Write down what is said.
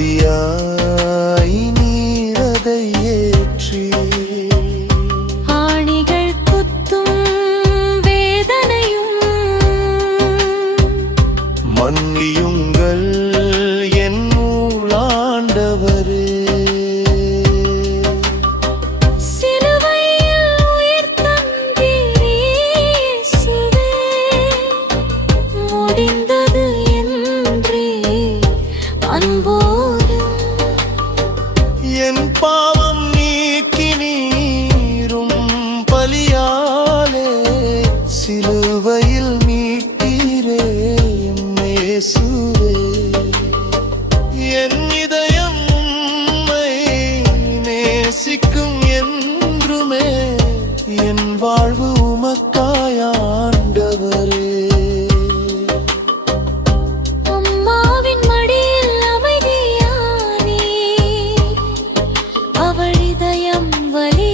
அமைதியாய் நீரதை ஏற்றி ஆணிகள் குத்தும் வேதனையும் மன்னியுங்கள் என் மூலாண்டவரே. என் பாவம் நீக்கி நீரும் பலியாலே சிலுவையில் மீட்டீரே இயேசுவே. என் இதயம் உம்மை நேசிக்கும் என்றுமே, என் வாழ்வு உமக்காய் ஆண்டவரே. வலி